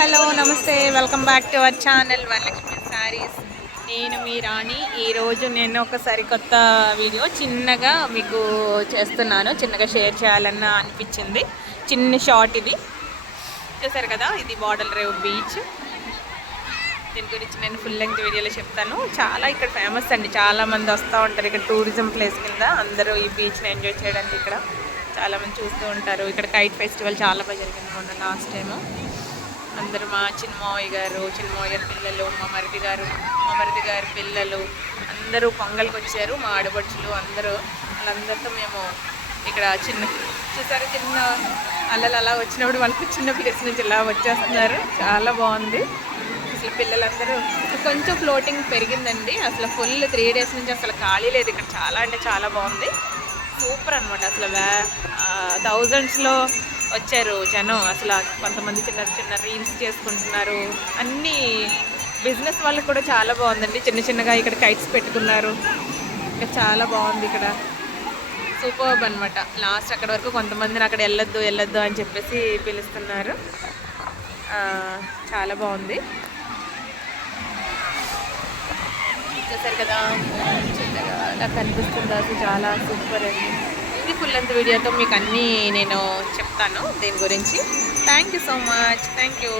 Hello నమస్తే welcome back to our channel Varalakshmi saris. నేను మీ రాణి. ఈరోజు నేను ఒక సరికొత్త వీడియో చిన్నగా మీకు చేస్తున్నాను. చిన్నగా షేర్ చేయాలన్న అనిపించింది. చిన్న షార్ట్ ఇది చూసారు కదా, ఇది బార్డర్ రేవ్ బీచ్. దీని గురించి నేను ఫుల్ లెంగ్త్ వీడియోలో చెప్తాను. చాలా ఇక్కడ ఫేమస్ అండి, చాలామంది వస్తూ ఉంటారు. ఇక్కడ టూరిజం ప్లేస్ కింద అందరూ ఈ బీచ్ని ఎంజాయ్ చేయడానికి ఇక్కడ చాలామంది చూస్తూ ఉంటారు. ఇక్కడ కైట్ ఫెస్టివల్ చాలా బాగా జరిగింది మొన్న లాస్ట్ టైము. అందరూ మా చిన్నమావయ్య గారు పిల్లలు, మా మరిది గారి పిల్లలు అందరూ పొంగల్కి వచ్చారు. మా ఆడపడుచులు అందరూ, వాళ్ళందరితో మేము ఇక్కడ చూసారు చిన్న అల్లలు అలా వచ్చినప్పుడు వాళ్ళకి చిన్న ప్లేస్ నుంచి ఇలా వచ్చేస్తున్నారు. చాలా బాగుంది అసలు. పిల్లలందరూ కొంచెం ఫ్లోటింగ్ పెరిగిందండి. అసలు ఫుల్ 3 days నుంచి అసలు ఖాళీ లేదు ఇక్కడ. చాలా అంటే చాలా బాగుంది, సూపర్ అనమాట. అసలు థౌజండ్స్లో వచ్చారు జనం. అసలు కొంతమంది చిన్న రీల్స్ చేసుకుంటున్నారు. అన్నీ బిజినెస్ వాళ్ళకి కూడా చాలా బాగుందండి. చిన్నగా ఇక్కడ కైట్స్ పెట్టుకున్నారు. ఇక్కడ చాలా బాగుంది. ఇక్కడ సూపర్బ్ అనమాట. లాస్ట్ అక్కడ వరకు కొంతమందిని అక్కడ వెళ్ళొద్దు అని చెప్పేసి పిలుస్తున్నారు. చాలా బాగుంది. చూసారు కదా చిన్నగా అలా కనిపిస్తుంది. అసలు చాలా సూపర్ అండి. ఇది ఫుల్ లెంత్ వీడియోతో మీకు అన్నీ నేను చెప్తాను దీని గురించి. Thank you so much. Thank you.